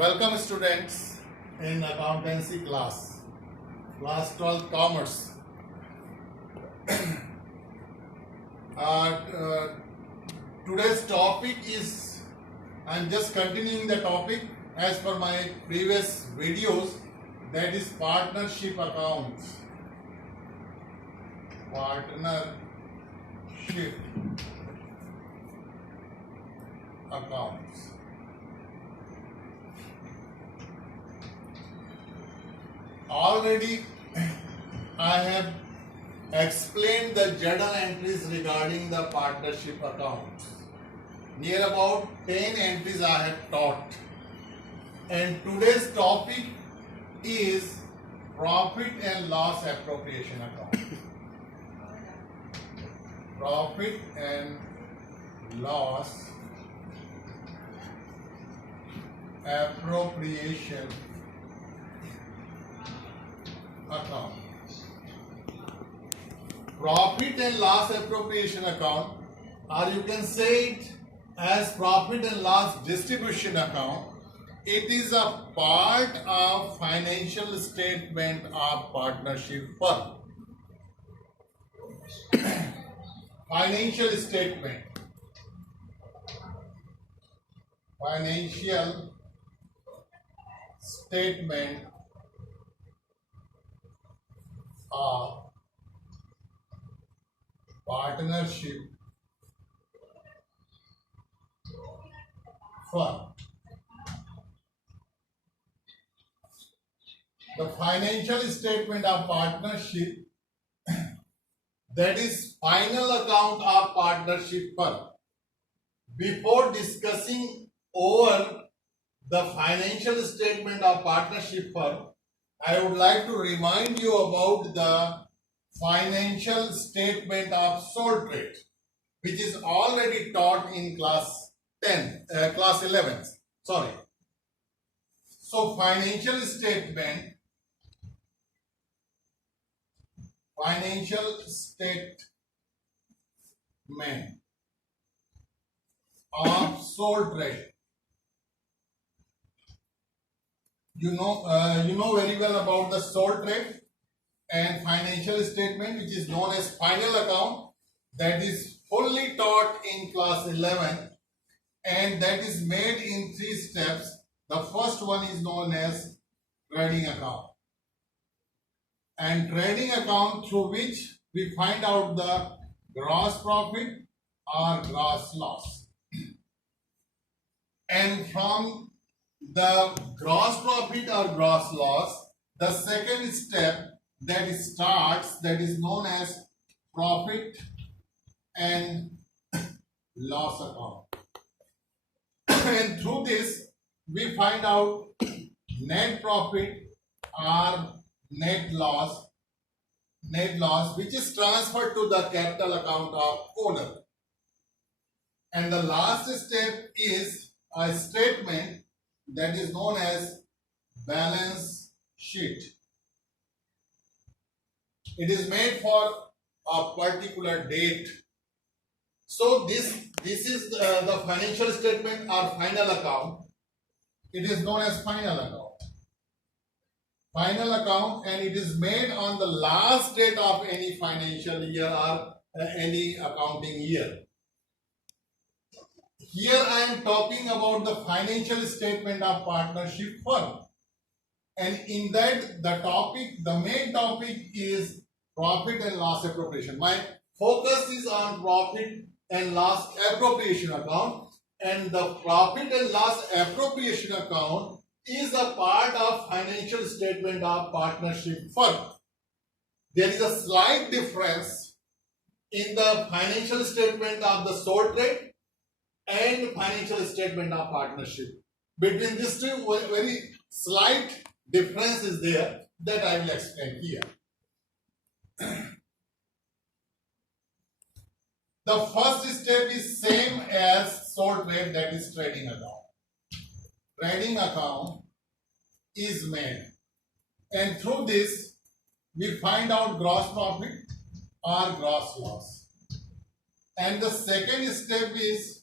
Welcome students in accountancy class 12 commerce. Today's topic is, I'm just continuing the topic as per my previous videos, that is partnership accounts. Partnership accounts. Already I have explained the journal entries regarding the partnership accounts. Near about 10 entries I have taught. And today's topic is profit and loss appropriation account. Profit and loss appropriation account. Profit and loss appropriation account, or you can say it as profit and loss distribution account. It is a part of financial statement of partnership firm. Financial statement. Financial statement of partnership firm. The financial statement of partnership, that is final account of partnership firm. Before discussing over the financial statement of partnership firm, I would like to remind you about the financial statement of sole trade, which is already taught in class 11. Sorry. So financial statement of sole trade. You know very well about the sole trade and financial statement, which is known as final account, that is fully taught in class 11, and that is made in 3 steps. The first one is known as trading account, and trading account through which we find out the gross profit or gross loss, and from the gross profit or gross loss, the second step that is known as profit and loss account. And through this we find out net profit or net loss, which is transferred to the capital account of owner. And the last step is a statement that is known as balance sheet. It is made for a particular date. So this is the financial statement or final account. It is known as final account. Final account, and it is made on the last date of any financial year or any accounting year. Here I am talking about the financial statement of partnership firm, and in that the main topic is profit and loss appropriation. My focus is on profit and loss appropriation account, and the profit and loss appropriation account is a part of financial statement of partnership firm. There is a slight difference in the financial statement of the sole trade and financial statement of partnership. Between these two, very slight difference is there that I will explain here. The first step is same as sole trade, that is trading account. Trading account is made, and through this we find out gross profit or gross loss. And the second step is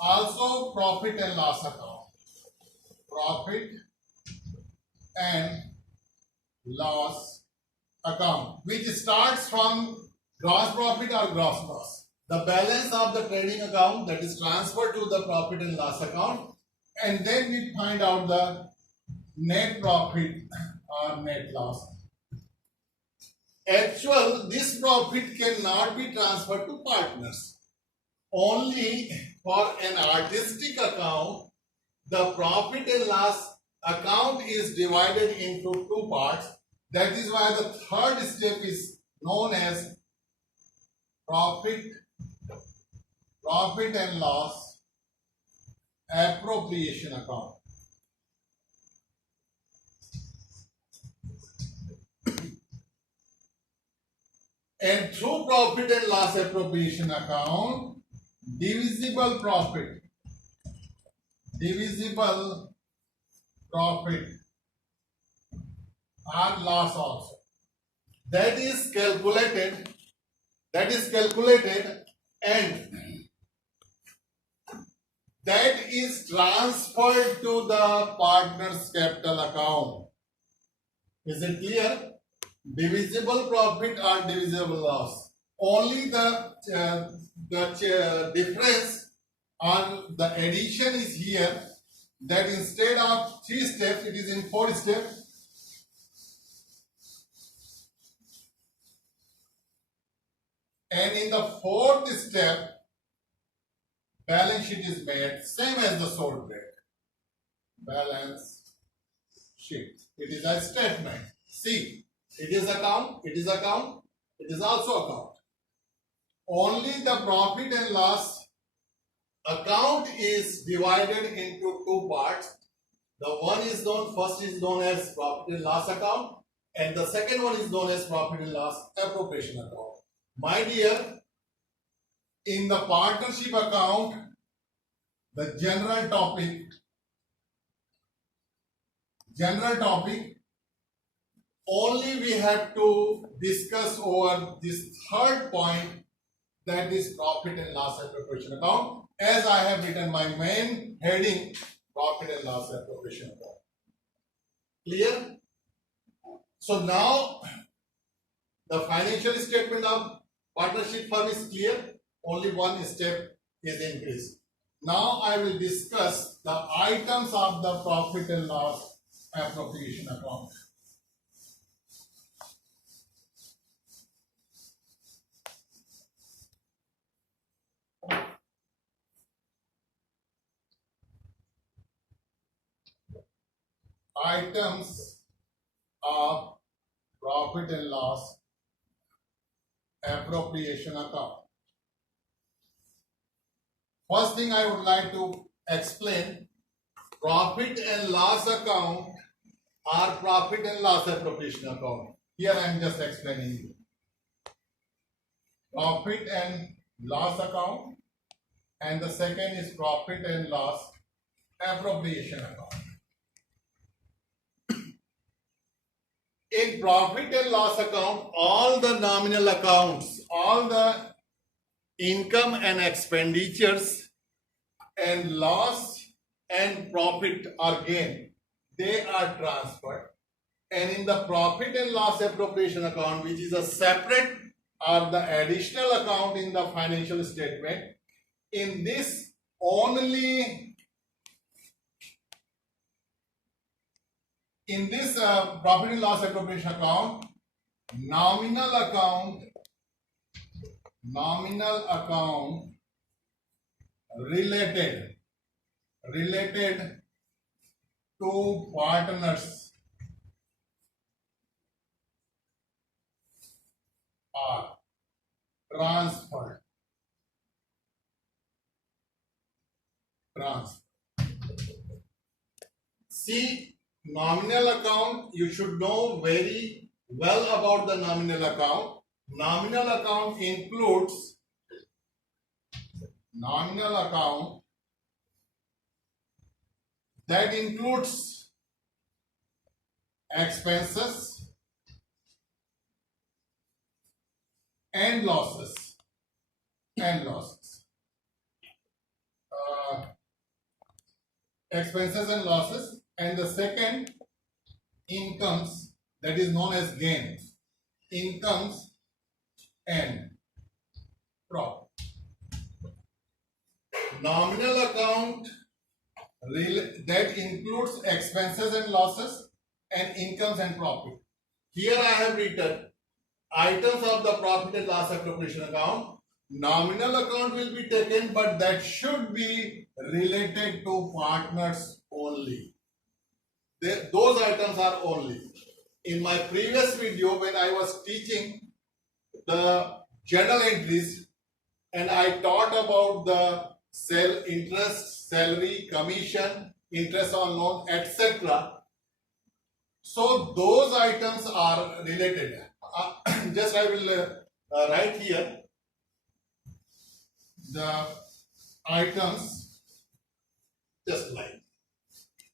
also profit and loss account. profit and loss account, which starts from gross profit or gross loss. The balance of the trading account that is transferred to the profit and loss account, and then we find out the net profit or net loss. This profit cannot be transferred to partners. Only for an artistic account, the profit and loss account is divided into two parts. That is why the third step is known as profit and loss appropriation account. And through profit and loss appropriation account, divisible profit or loss also, that is calculated and that is transferred to the partner's capital account. Is it clear? Divisible profit or divisible loss. Only the difference or the addition is here, that instead of 3 steps, it is in 4 steps. And in the 4th step, balance sheet is made, same as the sold rate. Balance sheet. It is a statement. See, it is account, it is also account. Only the profit and loss account is divided into two parts. First is known as profit and loss account, and the second one is known as profit and loss appropriation account. My dear, in the partnership account, the general topic, only we have to discuss over this third point, that is profit and loss appropriation account, as I have written my main heading, profit and loss appropriation account. Clear? So now the financial statement of partnership firm is clear. Only one step is increased. Now I will discuss the items of the profit and loss appropriation account. Items of profit and loss appropriation account. First thing I would like to explain, profit and loss account or profit and loss appropriation account. Here I am just explaining you. Profit and loss account, and the second is profit and loss appropriation account. In profit and loss account, all the nominal accounts, all the income and expenditures and loss and profit or gain, they are transferred. And in the profit and loss appropriation account, which is a separate or the additional account in the financial statement, in this only profit and loss appropriation account, nominal account related to partners are transferred. See, nominal account, you should know very well about the nominal account. Nominal account includes that includes expenses and losses. Expenses and losses. and the second incomes, that is known as gain, incomes and profit. Nominal account that includes expenses and losses and incomes and profit. Here I have written items of the profit and loss appropriation account. Nominal account will be taken, but that should be related to partners only. Those items are only. In my previous video, when I was teaching the journal entries and I taught about the interest, salary, commission, interest on loan, etc. So those items are related. Just I will write here the items, just like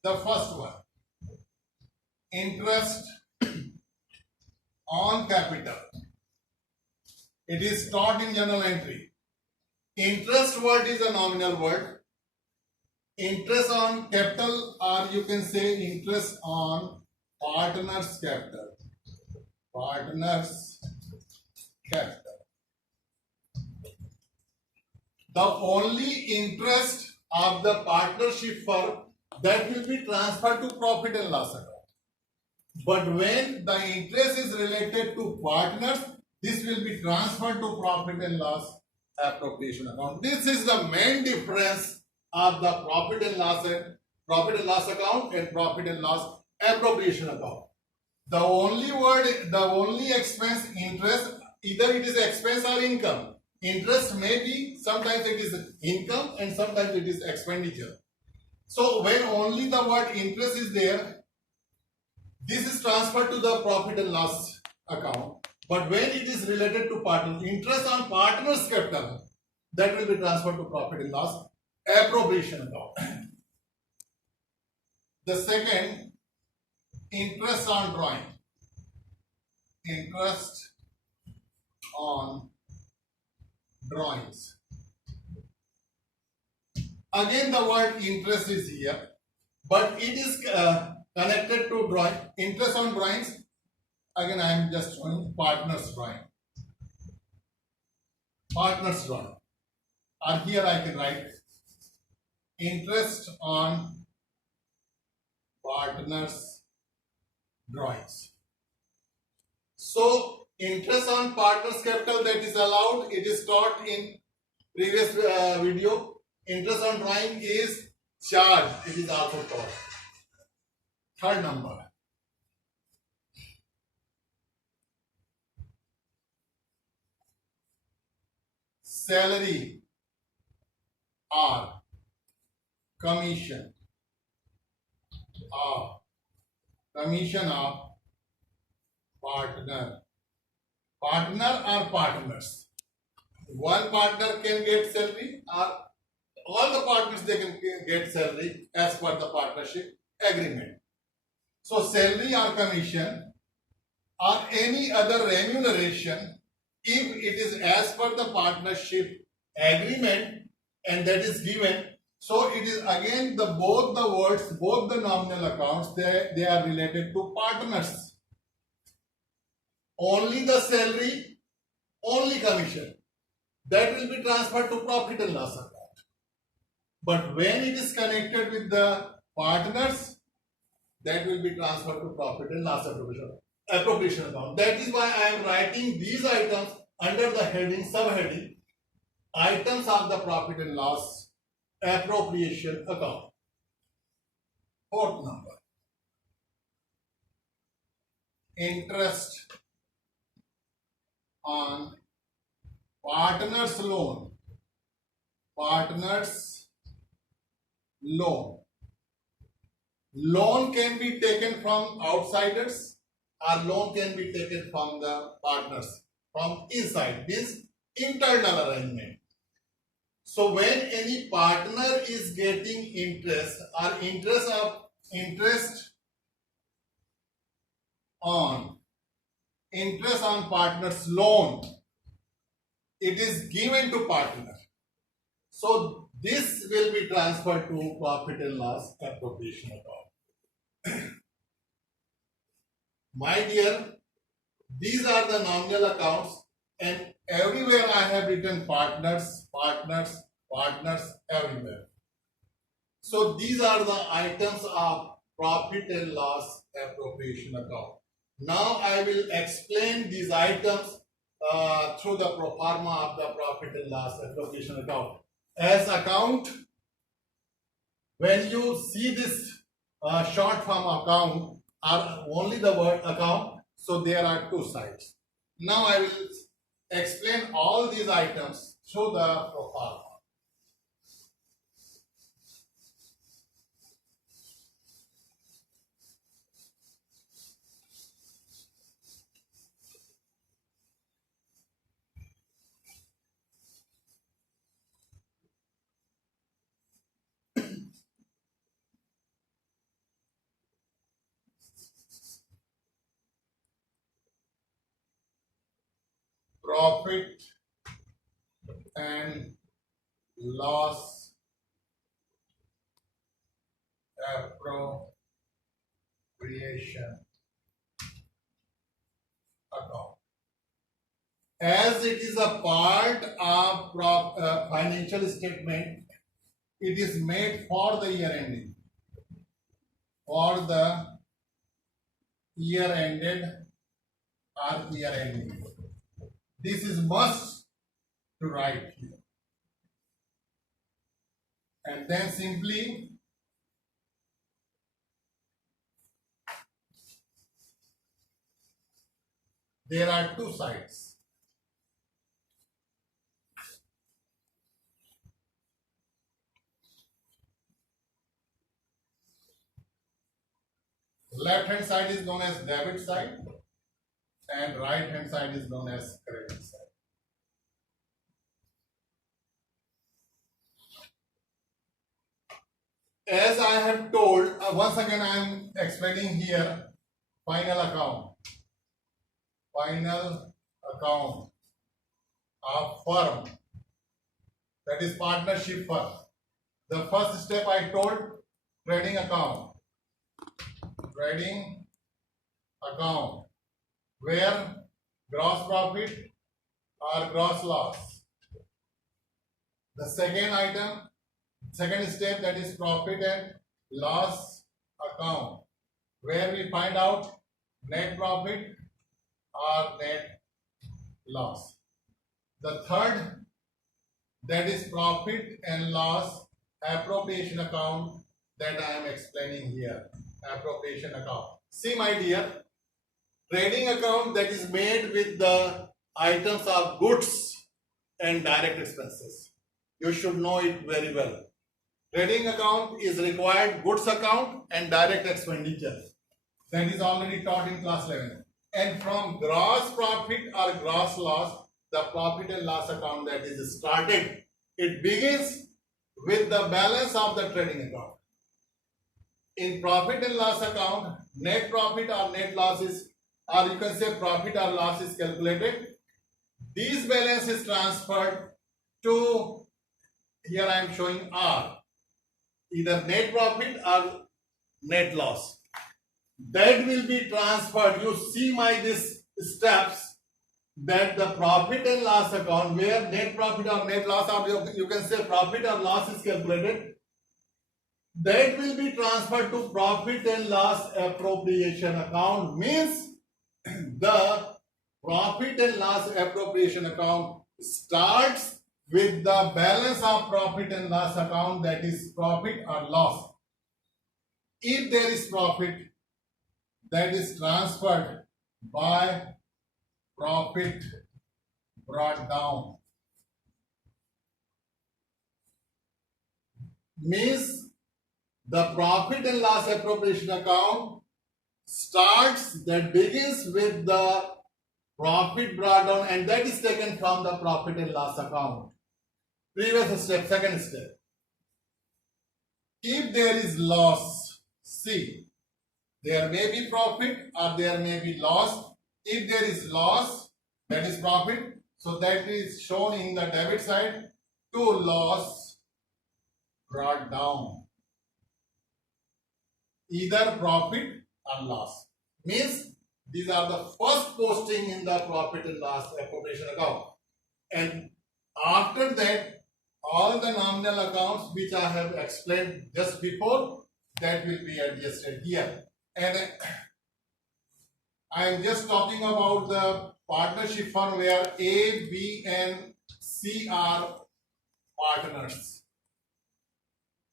the first one, interest on capital. It is taught in journal entry. Interest word is a nominal word. Interest on capital, or you can say interest on partner's capital. Partner's capital. The only interest of the partnership firm that will be transferred to profit and loss account. But when the interest is related to partners, this will be transferred to profit and loss appropriation account. This is the main difference of the profit and loss account and profit and loss appropriation account. The only expense, interest, either it is expense or income. Interest may be, sometimes it is income and sometimes it is expenditure. So when only the word interest is there, this is transferred to the profit and loss account. But when it is related to partner, interest on partner's capital, that will be transferred to profit and loss appropriation account. The second, interest on drawing. Interest on drawings. Again, the word interest is here, but it is connected to drawing. Interest on drawings. Again, I am just showing partner's drawing. Partner's drawing. Or here I can write interest on partner's drawings. So, interest on partner's capital, that is allowed. It is taught in previous video. Interest on drawing is charged. It is also taught. Third number. Salary or commission of partner or partners. One partner can get salary, or all the partners they can get salary as per the partnership agreement. So salary or commission or any other remuneration, if it is as per the partnership agreement and that is given, so it is again both the words, both the nominal accounts, they are related to partners. Only the salary, only commission, that will be transferred to profit and loss account. But when it is connected with the partners, that will be transferred to profit and loss appropriation account. That is why I am writing these items under the heading, subheading, items of the profit and loss appropriation account. Fourth number, interest on partner's loan. Partner's loan. Loan can be taken from outsiders or loan can be taken from the partners, from inside, means internal arrangement. So when any partner is getting interest or interest on partner's loan, it is given to partner. So this will be transferred to profit and loss appropriation account. My dear, these are the nominal accounts, and everywhere I have written partners, partners, partners everywhere. So these are the items of profit and loss appropriation account. Now I will explain these items through the pro forma of the profit and loss appropriation account. As account, when you see this short form account or only the word account, so there are two sides. Now I will explain all these items through the pro forma. Profit and loss appropriation account. As it is a part of financial statement, it is made for the year ending. For the year ended or year ending. This is must to write here. And then simply there are two sides. Left hand side is known as debit side and right hand side is known as credit side. As I have told, once again I am explaining here final account. Final account of firm, that is partnership firm. The first step I told, trading account. Trading account where gross profit or gross loss. The second step, that is profit and loss account where we find out net profit or net loss. The third, that is profit and loss appropriation account that I am explaining here. Appropriation account. See my dear, trading account that is made with the items of goods and direct expenses. You should know it very well. Trading account is required goods account and direct expenditure. That is already taught in class 11. And from gross profit or gross loss, the profit and loss account that is started, it begins with the balance of the trading account. In profit and loss account, net profit or net loss is, or you can say profit or loss is calculated. These balance is transferred to, here I am showing R, either net profit or net loss. That will be transferred. You see these steps, that the profit and loss account where net profit or net loss, or you can say profit or loss is calculated, that will be transferred to profit and loss appropriation account. Means the profit and loss appropriation account starts with the balance of profit and loss account, that is profit or loss. If there is profit, that is transferred by profit brought down. Means the profit and loss appropriation account starts, that begins with the profit brought down, and that is taken from the profit and loss account. Previous step, second step. If there is loss, see, there may be profit or there may be loss. If there is loss, that is profit, so that is shown in the debit side to loss brought down. Either profit or loss. Means These are the first posting in the profit and loss appropriation account. And after that, all the nominal accounts which I have explained just before, that will be adjusted here. And I am just talking about the partnership firm where A, B, and C are partners.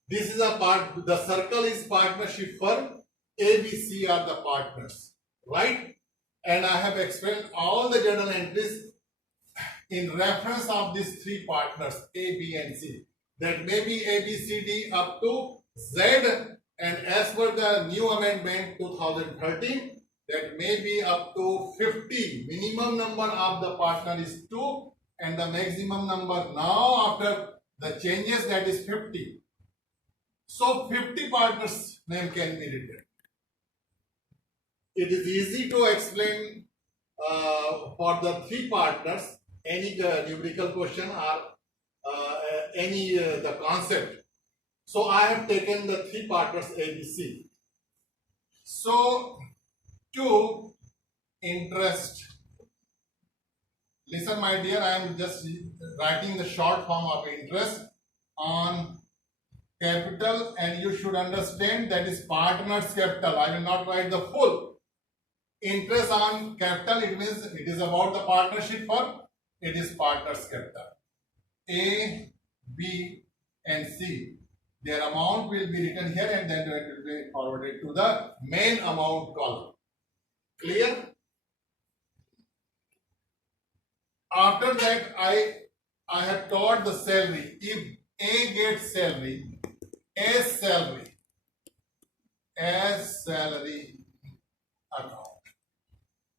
This is a part, the circle is partnership firm, A, B, C are the partners, right? And I have explained all the journal entries in reference of these three partners, A, B, and C. That may be A, B, C, D up to Z, and as per the new amendment 2013, that may be up to 50. Minimum number of the partner is 2, and the maximum number now after the changes, that is 50. So 50 partners name can be written. It is easy to explain for the three partners any numerical question or the concept. So I have taken the three partners A, B, C. So to interest. Listen, my dear, I am just writing the short form of interest on capital, and you should understand that is partners capital. I will not write the full. Interest on capital, it means it is about the partnership firm, it is partners capital. A, B, and C. Their amount will be written here and then it will be forwarded to the main amount column. Clear? After that, I have taught the salary. If A gets salary, as salary account.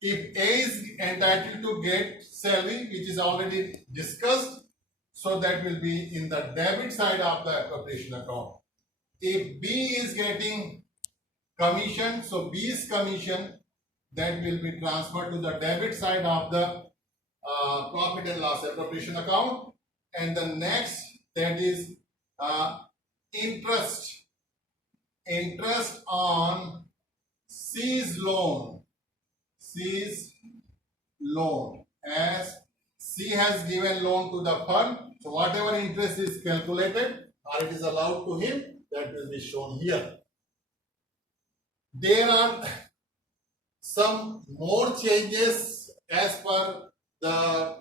If A is entitled to get salary, which is already discussed, so that will be in the debit side of the appropriation account. If B is getting commission, so B's commission, that will be transferred to the debit side of the profit and loss appropriation account. And the next, that is interest on C's loan, as C has given loan to the firm, so whatever interest is calculated or it is allowed to him, that will be shown here. There are some more changes as per the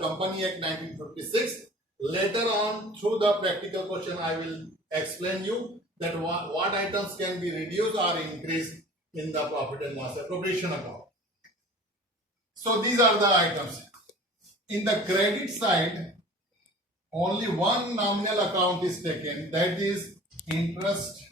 Company Act 1956. Later on, through the practical question, I will explain you that what items can be reduced or increased in the profit and loss appropriation account. So these are the items. In the credit side, only one nominal account is taken, that is interest